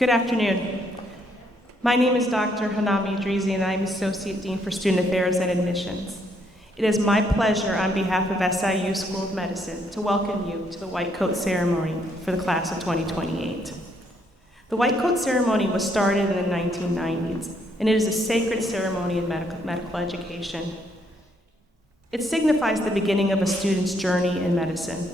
Good afternoon. My name is Dr. Hanami Idrizi, and I'm Associate Dean for Student Affairs and Admissions. It is my pleasure on behalf of SIU School of Medicine to welcome you to the White Coat Ceremony for the class of 2028. The White Coat Ceremony was started in the 1990s, and it is a sacred ceremony in medical education. It signifies the beginning of a student's journey in medicine.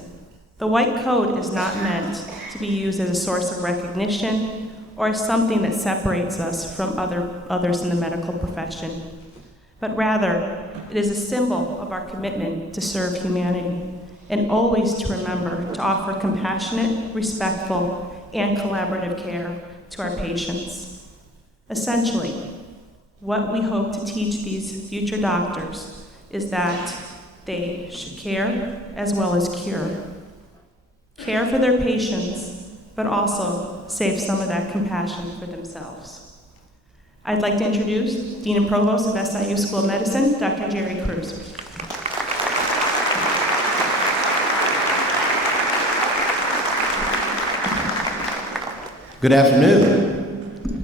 The white coat is not meant to be used as a source of recognition or as something that separates us from others in the medical profession, but rather it is a symbol of our commitment to serve humanity and always to remember to offer compassionate, respectful, and collaborative care to our patients. Essentially, what we hope to teach these future doctors is that they should care as well as cure. Care for their patients, but also save some of that compassion for themselves. I'd like to introduce Dean and Provost of SIU School of Medicine, Dr. Jerry Cruz. Good afternoon.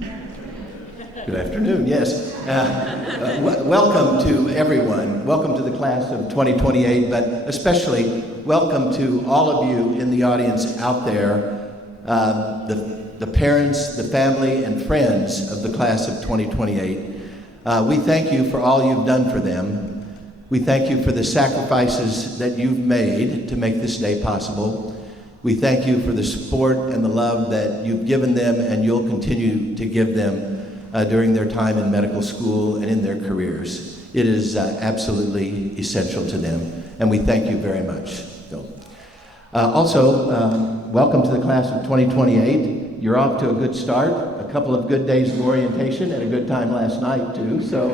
Good afternoon, yes. Welcome to everyone. Welcome to the class of 2028, but especially welcome to all of you in the audience out there, the parents, the family, and friends of the class of 2028. We thank you for all you've done for them. We thank you for the sacrifices that you've made to make this day possible. We thank you for the support and the love that you've given them and you'll continue to give them during their time in medical school and in their careers. It is absolutely essential to them, and we thank you very much. Also, welcome to the class of 2028. You're off to a good start, a couple of good days of orientation, and a good time last night too, so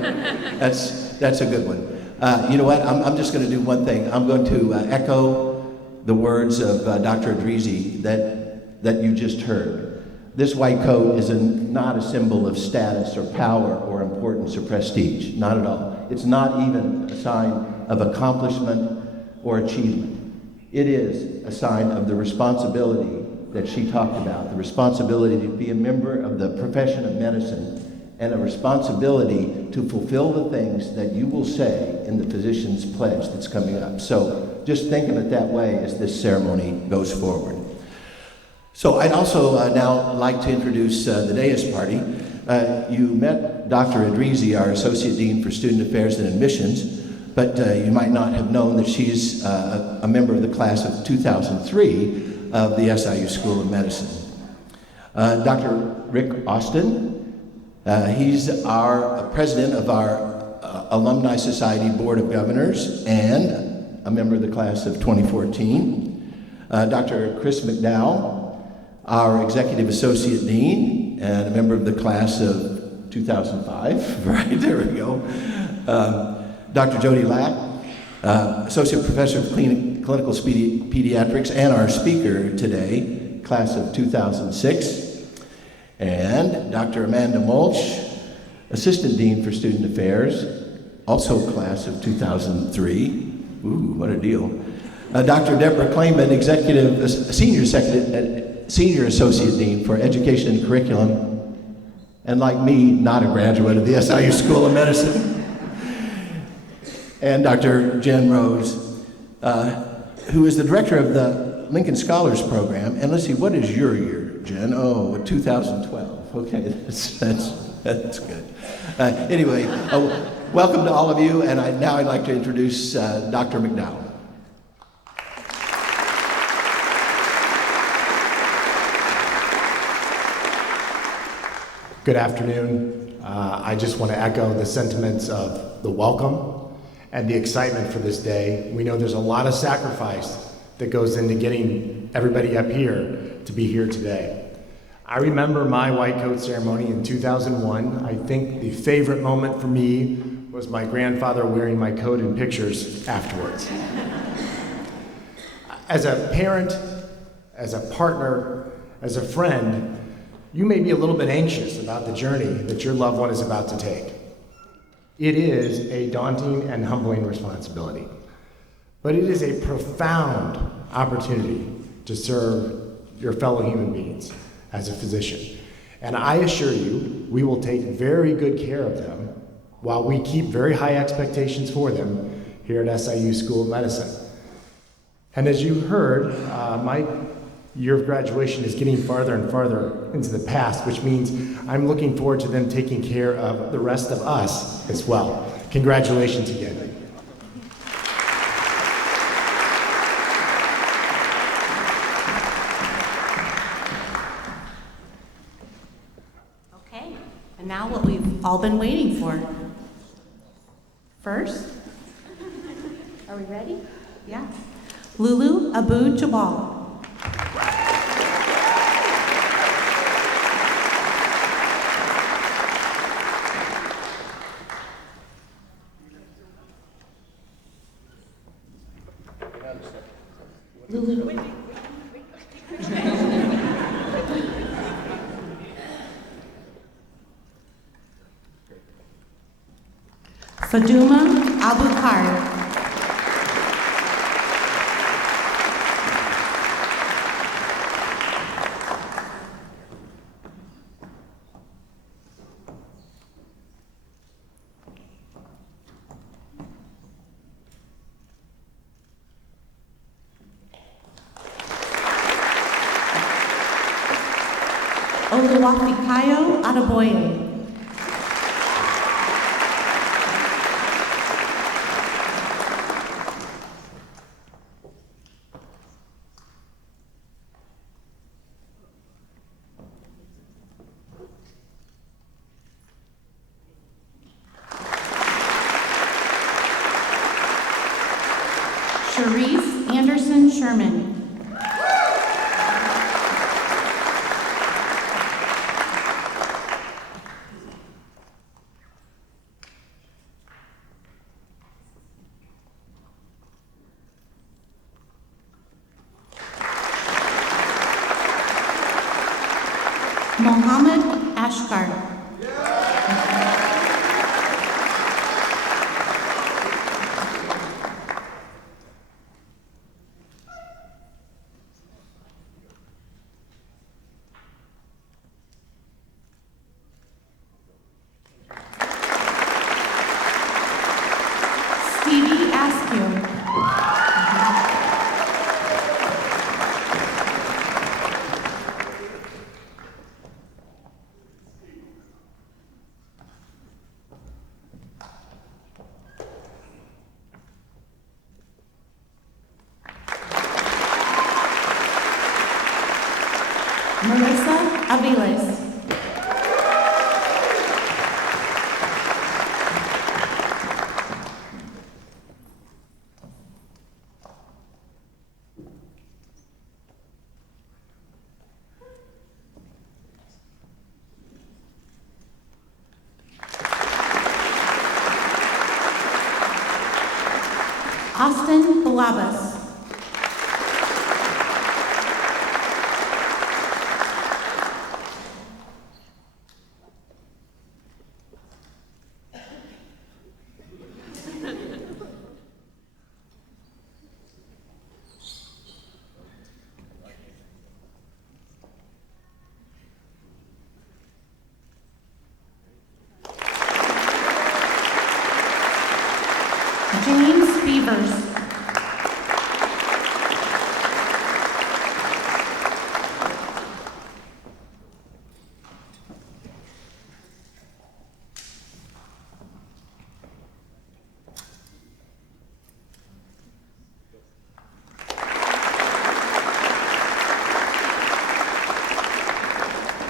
that's a good one. You know what, I'm just going to do one thing. I'm going to echo the words of Dr. Idrizi that you just heard. This white coat is not a symbol of status or power or importance or prestige, not at all. It's not even a sign of accomplishment or achievement. It is a sign of the responsibility that she talked about, the responsibility to be a member of the profession of medicine and a responsibility to fulfill the things that you will say in the physician's pledge that's coming up. So just think of it that way as this ceremony goes forward. So I'd also now like to introduce the dais party. You met Dr. Idrizi, our Associate Dean for Student Affairs and Admissions, but you might not have known that she's a member of the class of 2003 of the SIU School of Medicine. Dr. Rick Austin, he's our president of our Alumni Society Board of Governors and a member of the class of 2014. Dr. Chris McDowell, our Executive Associate Dean and a member of the class of 2005, right, there we go. Dr. Jody Lack, Associate Professor of Clinical Pediatrics and our speaker today, class of 2006. And Dr. Amanda Mulch, Assistant Dean for Student Affairs, also class of 2003. Ooh, what a deal. Dr. Deborah Klayman, Senior Associate Dean for Education and Curriculum, and like me, not a graduate of the SIU School of Medicine. And Dr. Jen Rose, who is the director of the Lincoln Scholars Program. And let's see, what is your year, Jen? Oh, 2012. Okay, that's good. Anyway, welcome to all of you, and now I'd like to introduce Dr. McDowell. Good afternoon. I just want to echo the sentiments of the welcome and the excitement for this day. We know there's a lot of sacrifice that goes into getting everybody up here to be here today. I remember my white coat ceremony in 2001. I think the favorite moment for me was my grandfather wearing my coat in pictures afterwards. As a parent, as a partner, as a friend, you may be a little bit anxious about the journey that your loved one is about to take. It is a daunting and humbling responsibility, but it is a profound opportunity to serve your fellow human beings as a physician. And I assure you, we will take very good care of them while we keep very high expectations for them here at SIU School of Medicine. And as you heard, my year of graduation is getting farther and farther into the past, which means I'm looking forward to them taking care of the rest of us as well. Congratulations again. Okay, and now what we've all been waiting for. First, are we ready? Yeah. Lulu Abu Jabal. Lulu. Faduma Abukar. Oluwafikayo Adeboye. Sharice Anderson Sherman. Mohammed Ashkar. Stevie Askew. Marissa Aviles. Austin Balabas. James Beavers.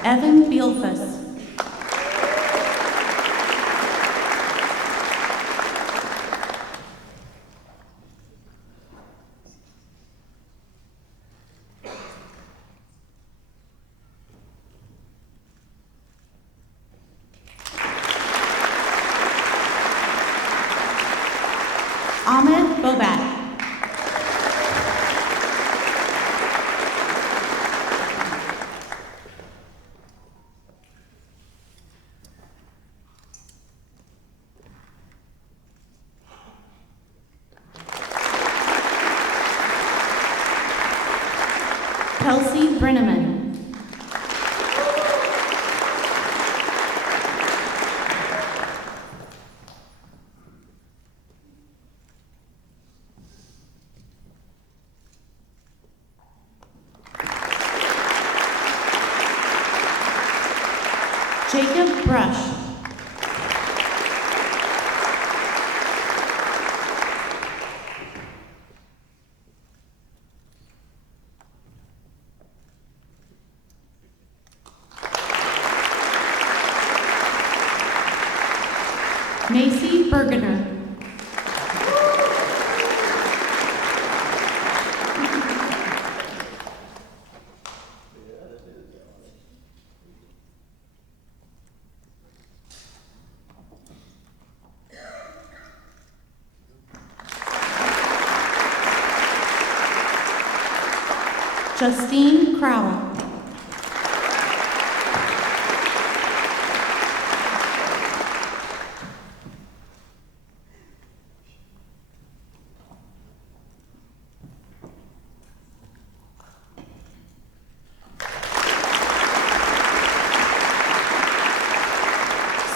Evan Bealfus. Ahmed Bobat. Kelsey Brenneman. Brush. Macy Bergener. Justine Crowell.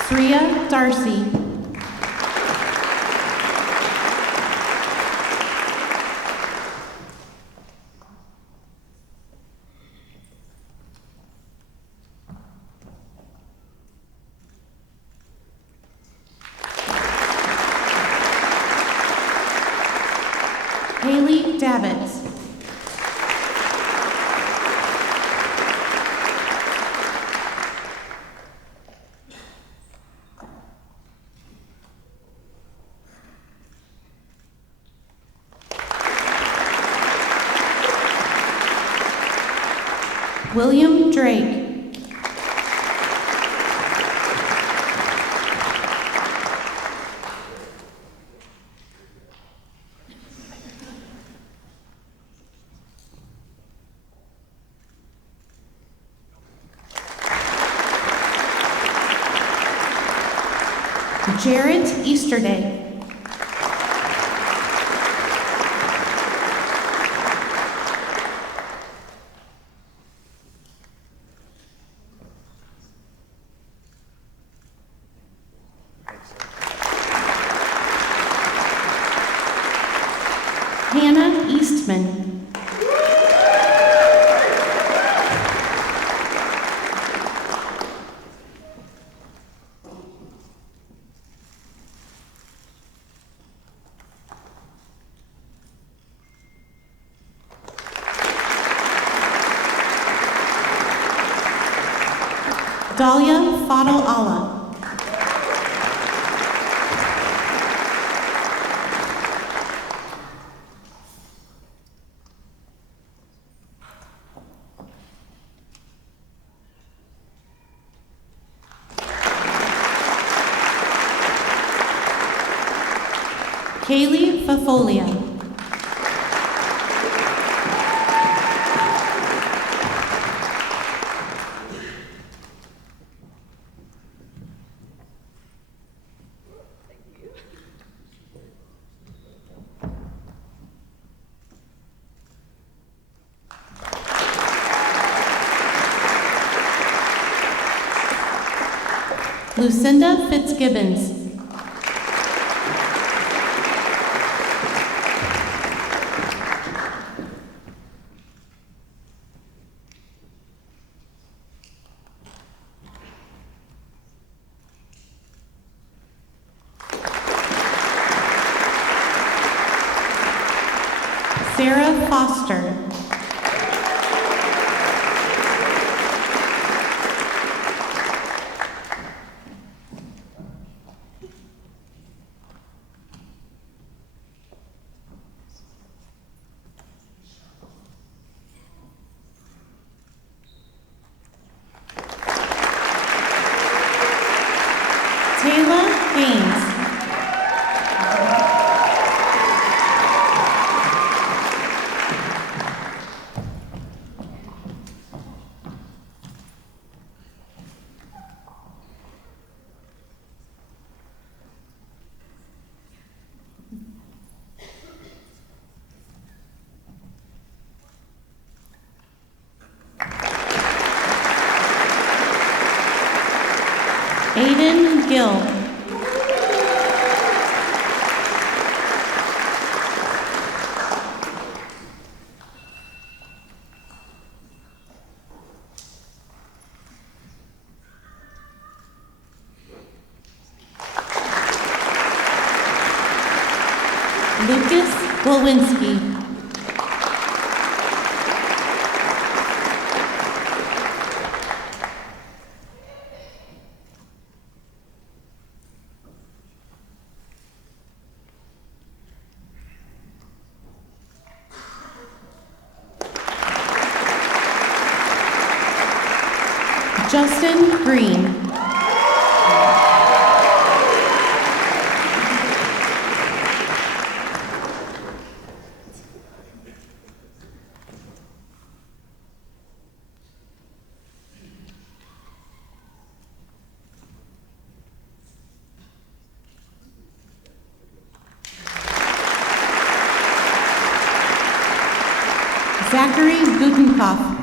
Shryock Darcy. Haley Davitz. William Drake. Jarrett Easterday. Hannah Eastman. Dahlia Fadal Allah. Kaylee Fafolia. Lucinda Fitzgibbons. Sarah Foster. Taylor Haynes. Lucas Glowinski. Justin Green. Zachary Gutenkopf.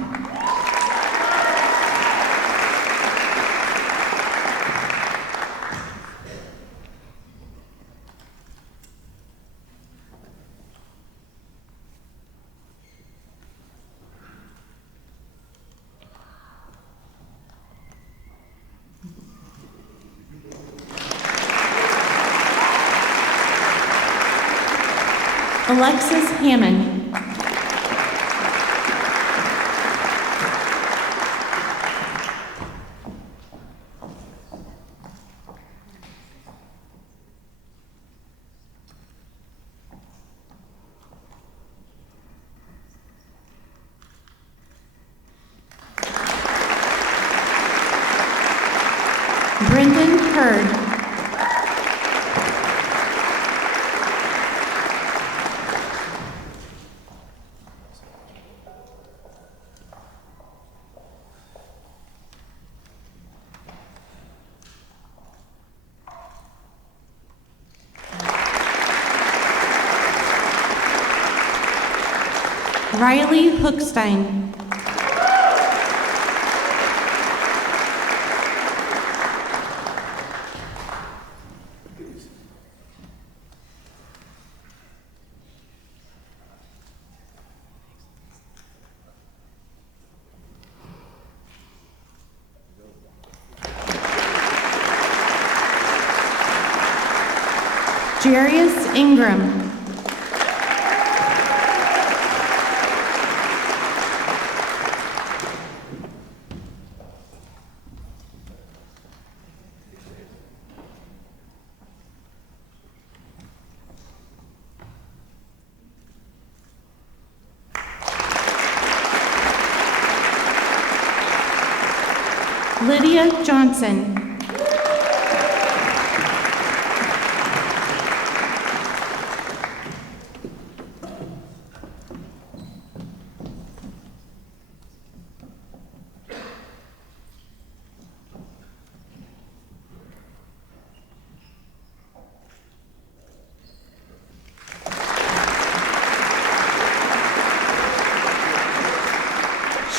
Alexis Hammond. Brendan Hurd. Riley Hookstein. Jarius Ingram. Lydia Johnson.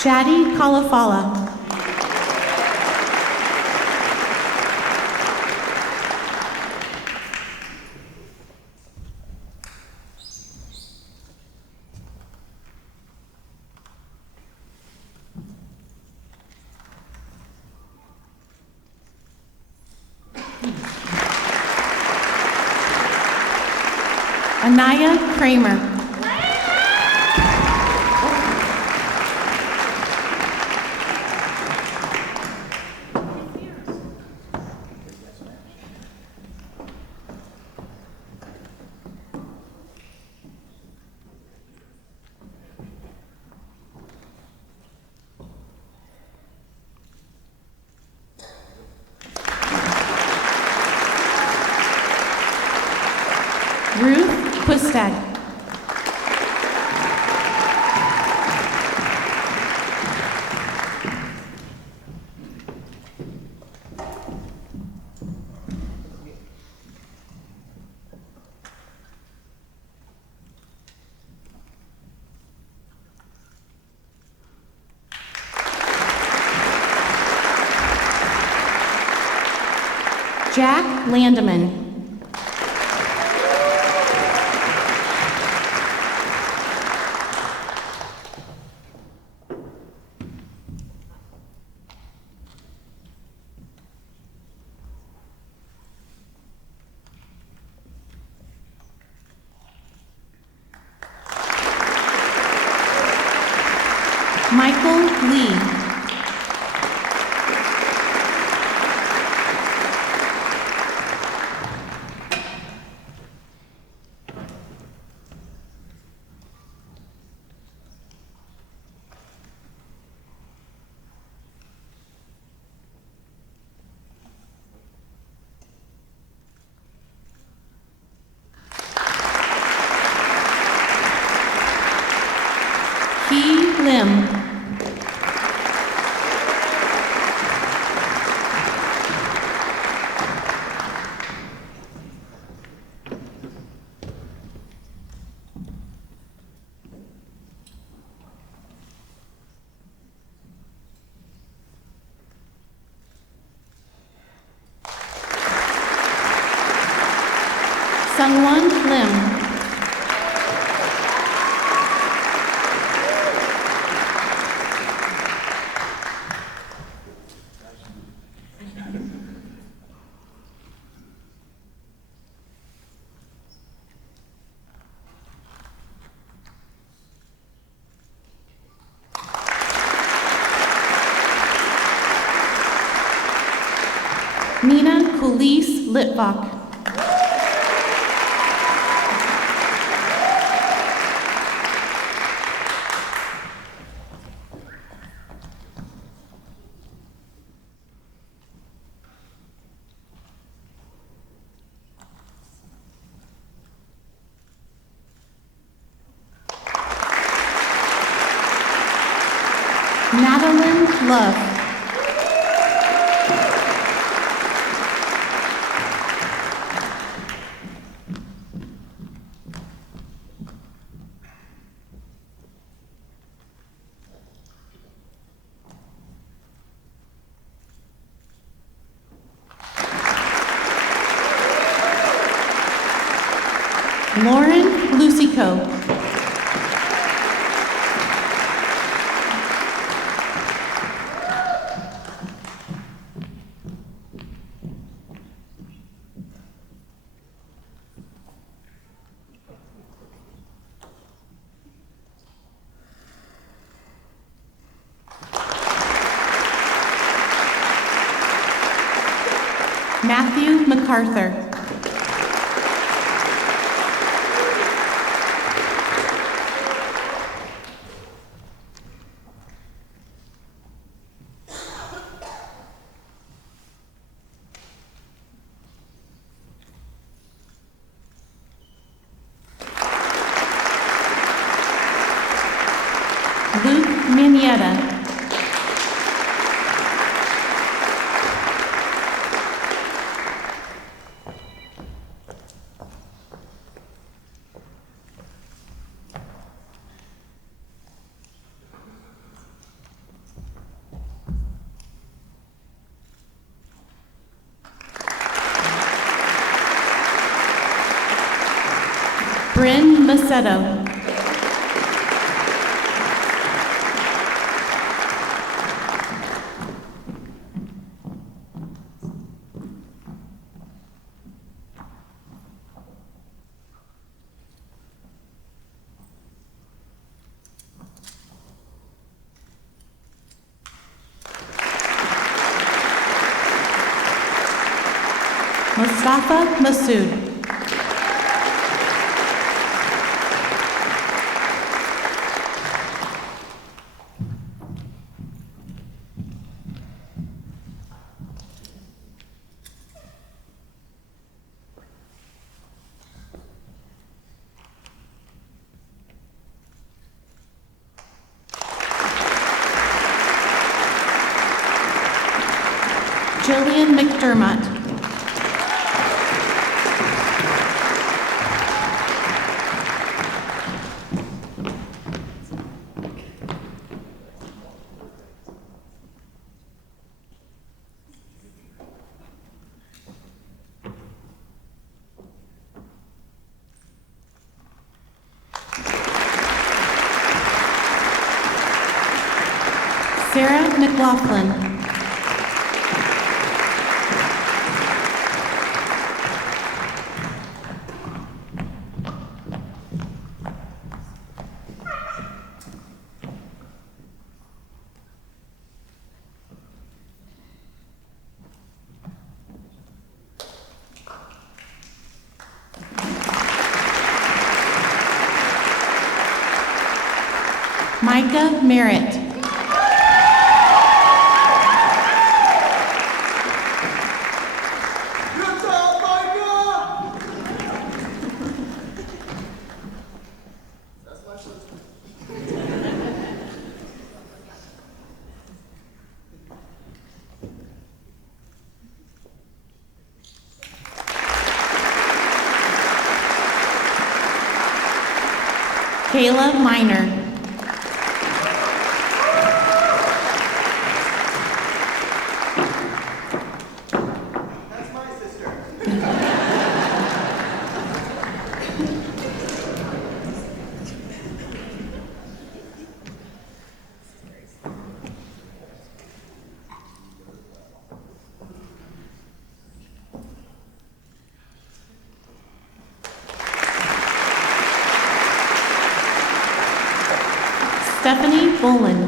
Shadi Kalafala. Anaya Kramer. Ruth Quistad. Jack Landeman. Michael Lee. Hee Lim. Sungwon Lim. Nina Kulis Litvak. Madeline Love. Lauren Lucico. Matthew MacArthur. Luke Minietta. Bryn Macedo. Mustafa Masood. Jillian McDermott. Sarah McLaughlin. Micah Merritt. Kayla Miner. That's my sister. Stephanie Bolin.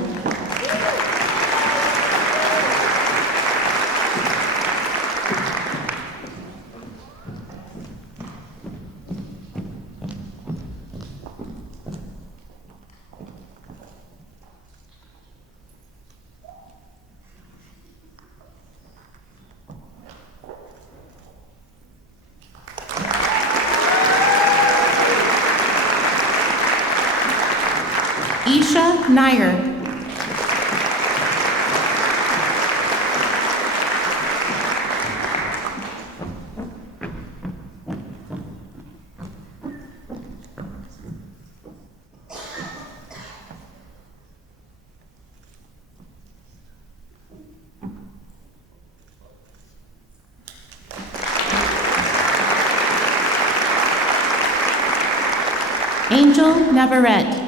Isha Nair. Angel Navarette.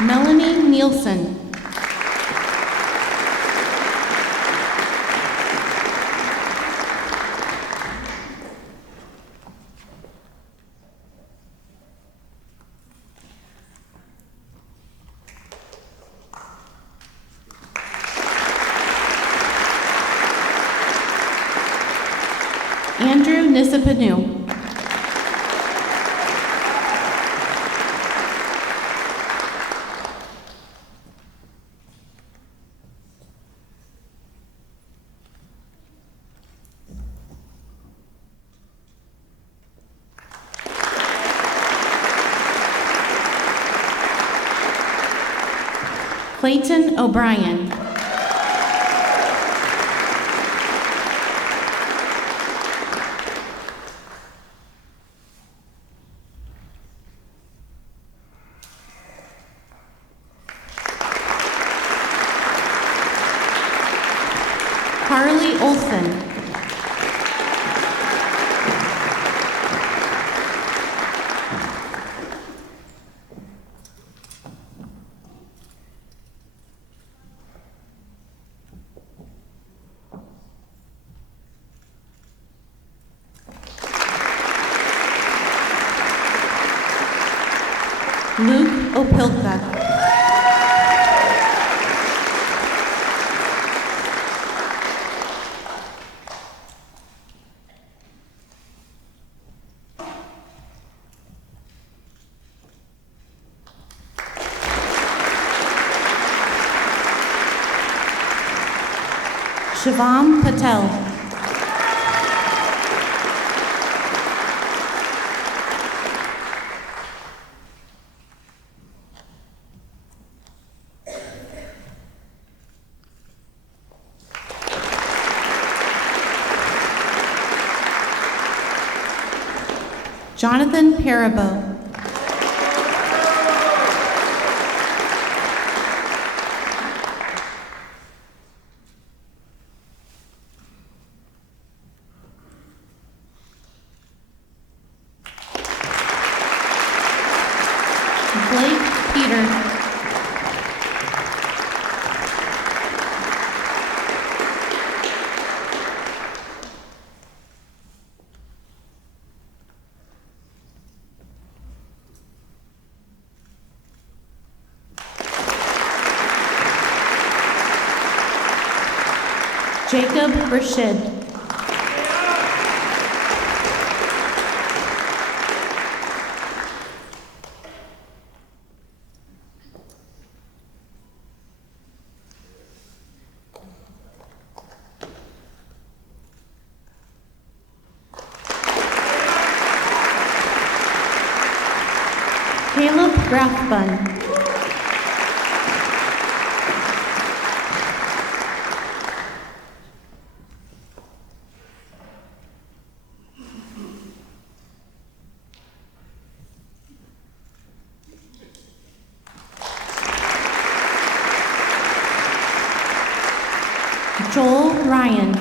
Melanie Nielsen. Andrew Nisapanu. Clayton O'Brien. Carly Olson. Luke Opilka. Shivam Patel. Jonathan Parabo. Blake Peter. Jacob Rashid. Caleb Rathbun. Joel Ryan.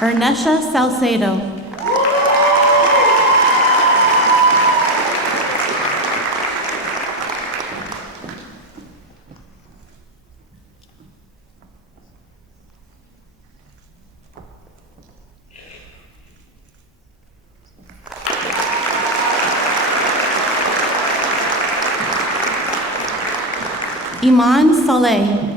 Ernesha Salcedo. Iman Saleh.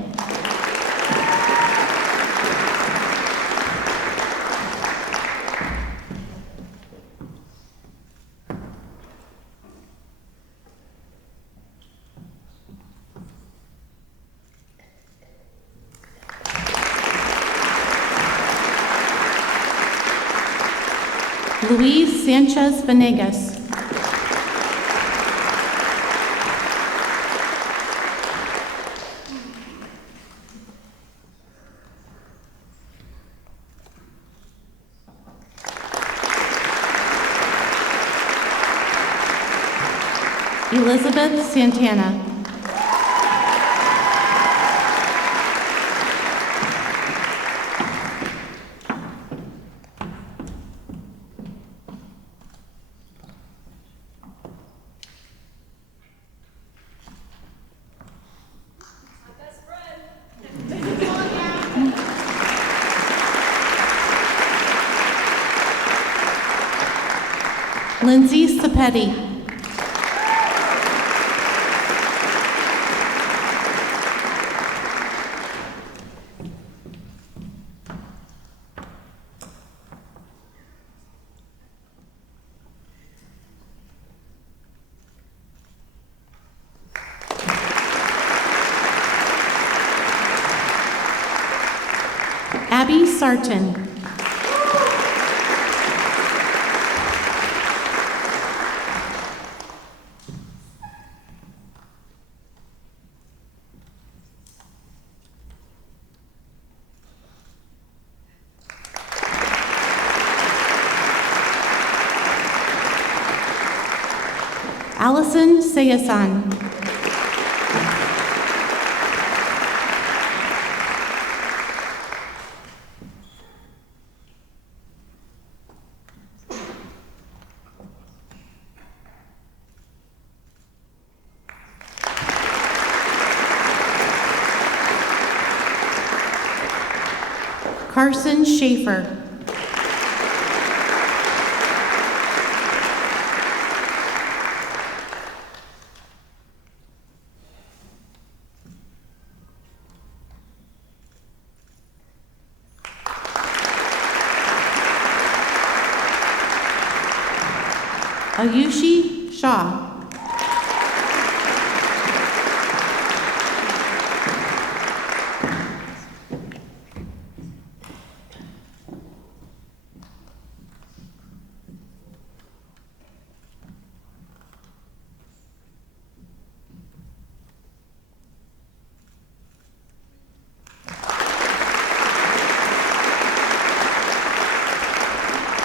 Luis Sanchez Venegas. Elizabeth Santana. Lindsay Sapetti. Abby Sarton. Allison Sayasan. Carson Schaefer. Ayushi Shah.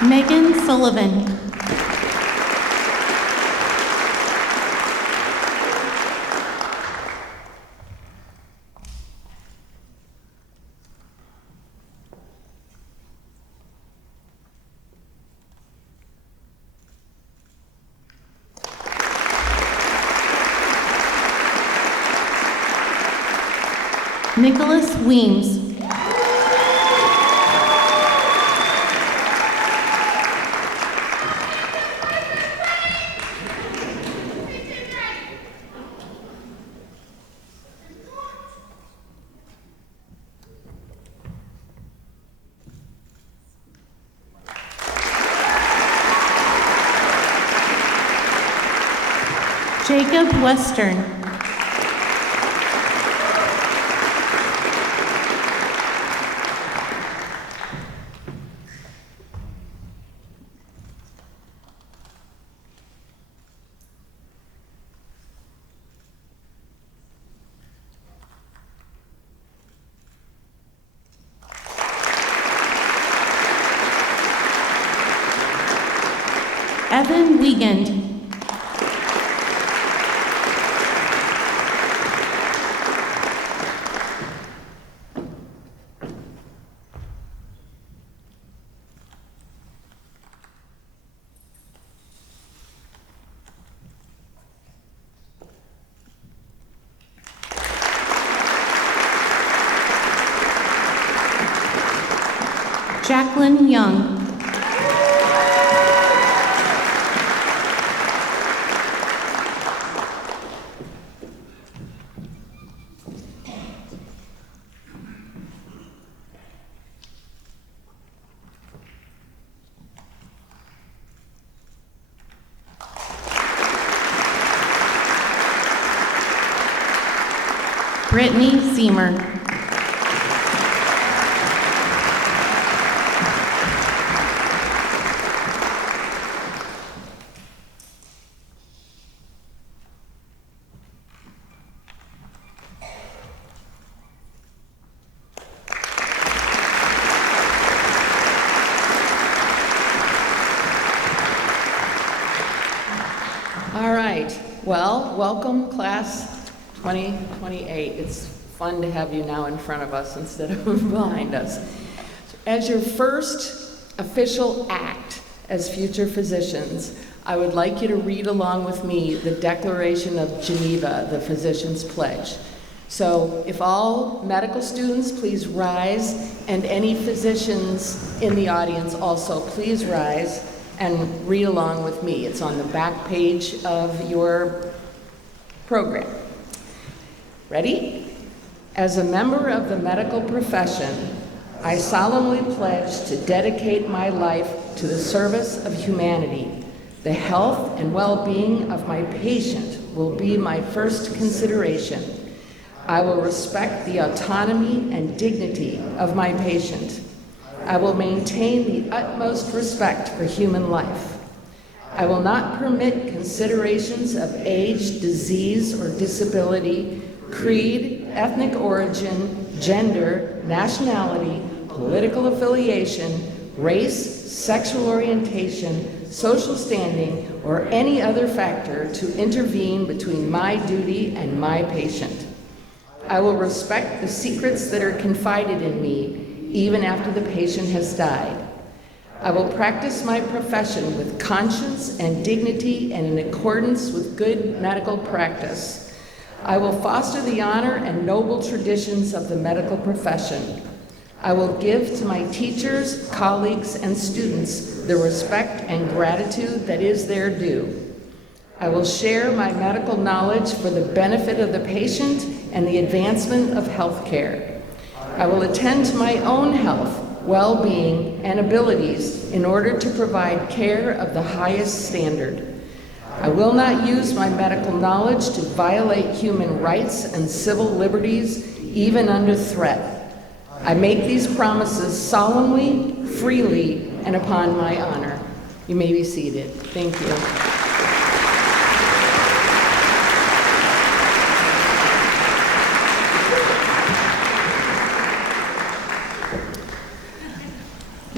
Megan Sullivan. Nicholas Weems. Jacob Western. Evan Wiegand. Jacqueline Young. Brittany Zemer. All right, well, welcome class 2028. It's fun to have you now in front of us instead of behind us. As your first official act as future physicians, I would like you to read along with me the Declaration of Geneva, the Physician's Pledge. So if all medical students please rise, and any physicians in the audience also please rise and read along with me. It's on the back page of your program. Ready? As a member of the medical profession, I solemnly pledge to dedicate my life to the service of humanity. The health and well-being of my patient will be my first consideration. I will respect the autonomy and dignity of my patient. I will maintain the utmost respect for human life. I will not permit considerations of age, disease, or disability, creed, ethnic origin, gender, nationality, political affiliation, race, sexual orientation, social standing, or any other factor to intervene between my duty and my patient. I will respect the secrets that are confided in me even after the patient has died. I will practice my profession with conscience and dignity and in accordance with good medical practice. I will foster the honor and noble traditions of the medical profession. I will give to my teachers, colleagues, and students the respect and gratitude that is their due. I will share my medical knowledge for the benefit of the patient and the advancement of health care. I will attend to my own health, well-being, and abilities in order to provide care of the highest standard. I will not use my medical knowledge to violate human rights and civil liberties, even under threat. I make these promises solemnly, freely, and upon my honor. You may be seated. Thank you.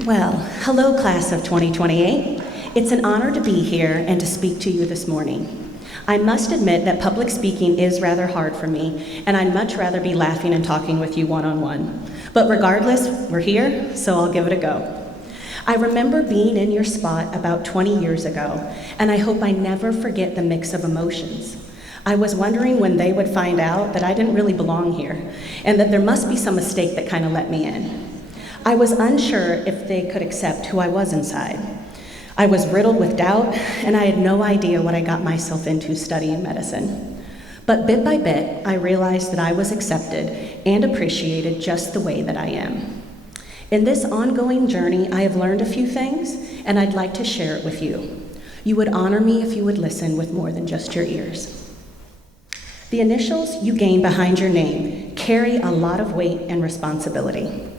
Well, hello, class of 2028. It's an honor to be here and to speak to you this morning. I must admit that public speaking is rather hard for me, and I'd much rather be laughing and talking with you one-on-one. But regardless, we're here, so I'll give it a go. I remember being in your spot about 20 years ago, and I hope I never forget the mix of emotions. I was wondering when they would find out that I didn't really belong here and that there must be some mistake that kind of let me in. I was unsure if they could accept who I was inside. I was riddled with doubt, and I had no idea what I got myself into studying medicine. But bit by bit, I realized that I was accepted and appreciated just the way that I am. In this ongoing journey, I have learned a few things, and I'd like to share it with you. You would honor me if you would listen with more than just your ears. The initials you gain behind your name carry a lot of weight and responsibility.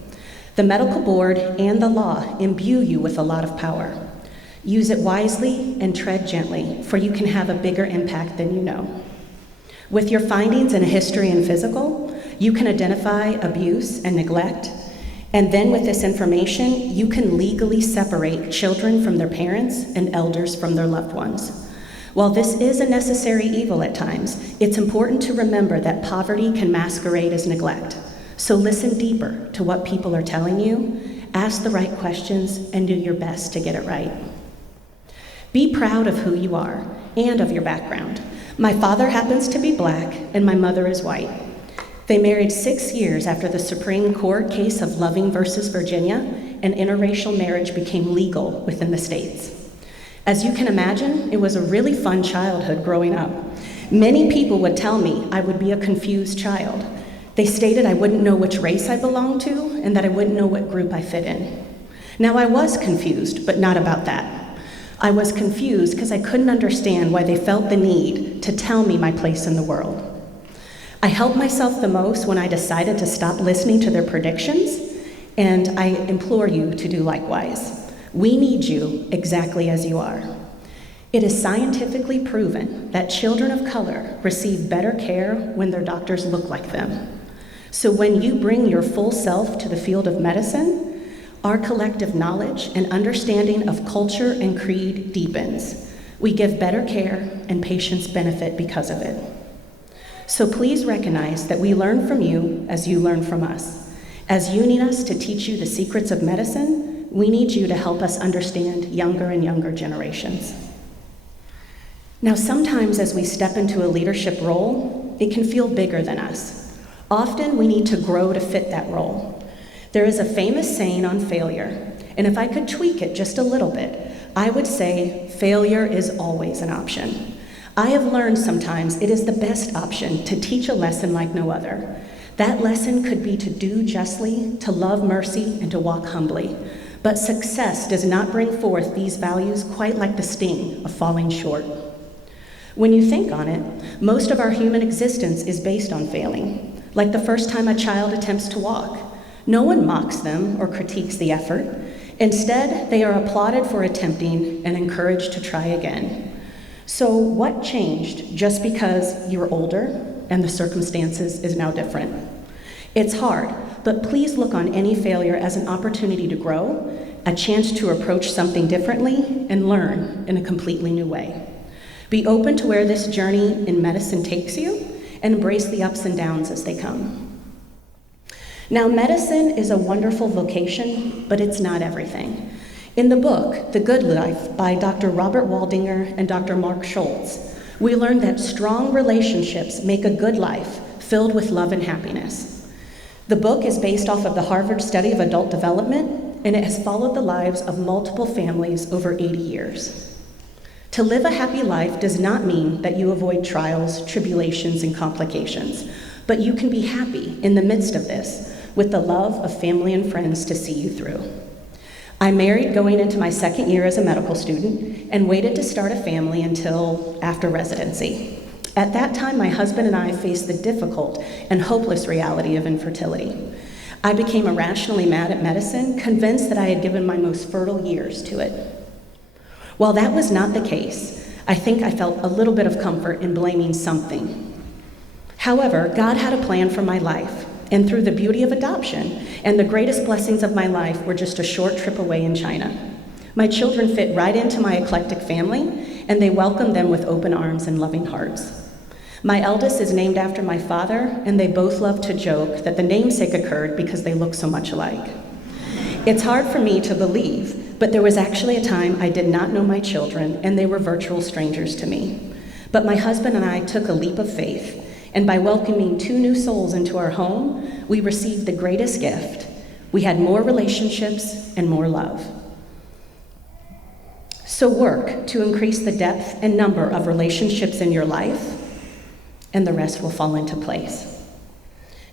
The medical board and the law imbue you with a lot of power. Use it wisely and tread gently, for you can have a bigger impact than you know. With your findings in history and physical, you can identify abuse and neglect, and then with this information, you can legally separate children from their parents and elders from their loved ones. While this is a necessary evil at times, it's important to remember that poverty can masquerade as neglect. So listen deeper to what people are telling you, ask the right questions, and do your best to get it right. Be proud of who you are and of your background. My father happens to be Black, and my mother is white. They married 6 years after the Supreme Court case of Loving versus Virginia, and interracial marriage became legal within the states. As you can imagine, it was a really fun childhood growing up. Many people would tell me I would be a confused child. They stated I wouldn't know which race I belonged to and that I wouldn't know what group I fit in. Now, I was confused, but not about that. I was confused because I couldn't understand why they felt the need to tell me my place in the world. I helped myself the most when I decided to stop listening to their predictions, and I implore you to do likewise. We need you exactly as you are. It is scientifically proven that children of color receive better care when their doctors look like them. So when you bring your full self to the field of medicine, our collective knowledge and understanding of culture and creed deepens. We give better care, and patients benefit because of it. So please recognize that we learn from you as you learn from us. As you need us to teach you the secrets of medicine, we need you to help us understand younger and younger generations. Now, sometimes as we step into a leadership role, it can feel bigger than us. Often we need to grow to fit that role. There is a famous saying on failure, and if I could tweak it just a little bit, I would say failure is always an option. I have learned sometimes it is the best option to teach a lesson like no other. That lesson could be to do justly, to love mercy, and to walk humbly. But success does not bring forth these values quite like the sting of falling short. When you think on it, most of our human existence is based on failing, like the first time a child attempts to walk. No one mocks them or critiques the effort. Instead, they are applauded for attempting and encouraged to try again. So what changed just because you're older and the circumstances is now different? It's hard, but please look on any failure as an opportunity to grow, a chance to approach something differently, and learn in a completely new way. Be open to where this journey in medicine takes you, and embrace the ups and downs as they come. Now, medicine is a wonderful vocation, but it's not everything. In the book, The Good Life by Dr. Robert Waldinger and Dr. Mark Schultz, we learn that strong relationships make a good life filled with love and happiness. The book is based off of the Harvard study of adult development, and it has followed the lives of multiple families over 80 years. To live a happy life does not mean that you avoid trials, tribulations, and complications, but you can be happy in the midst of this with the love of family and friends to see you through. I married going into my second year as a medical student and waited to start a family until after residency. At that time, my husband and I faced the difficult and hopeless reality of infertility. I became irrationally mad at medicine, convinced that I had given my most fertile years to it. While that was not the case, I think I felt a little bit of comfort in blaming something. However, God had a plan for my life, and through the beauty of adoption and the greatest blessings of my life were just a short trip away in China. My children fit right into my eclectic family, and they welcomed them with open arms and loving hearts. My eldest is named after my father, and they both love to joke that the namesake occurred because they look so much alike. It's hard for me to believe, but there was actually a time I did not know my children, and they were virtual strangers to me. But my husband and I took a leap of faith, and by welcoming 2 new souls into our home, we received the greatest gift. We had more relationships and more love. So work to increase the depth and number of relationships in your life, and the rest will fall into place.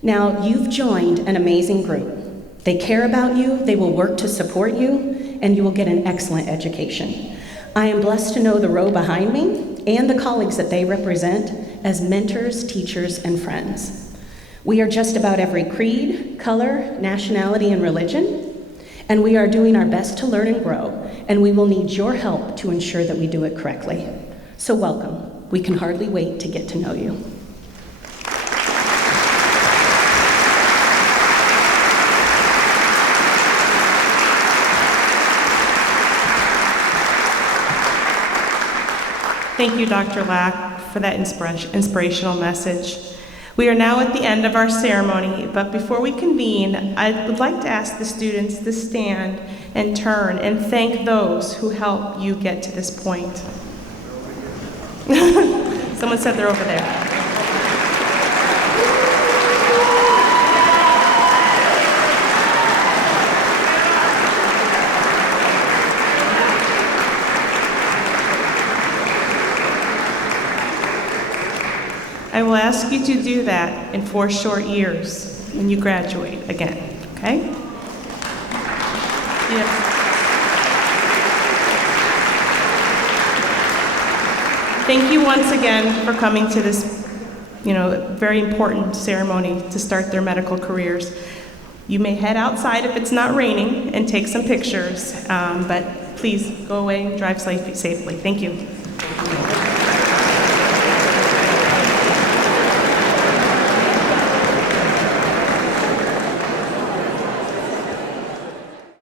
Now, you've joined an amazing group. They care about you, they will work to support you, and you will get an excellent education. I am blessed to know the row behind me and the colleagues that they represent as mentors, teachers, and friends. We are just about every creed, color, nationality, and religion, and we are doing our best to learn and grow, and we will need your help to ensure that we do it correctly. So welcome. We can hardly wait to get to know you. Thank you, Dr. Lack, for that inspirational message. We are now at the end of our ceremony, but before we convene, I would like to ask the students to stand and turn and thank those who helped you get to this point. Someone said they're over there. I will ask you to do that in 4 short years when you graduate again, okay? Yep. Thank you once again for coming to this, very important ceremony to start their medical careers. You may head outside if it's not raining and take some pictures, but please go away and drive safely. Thank you.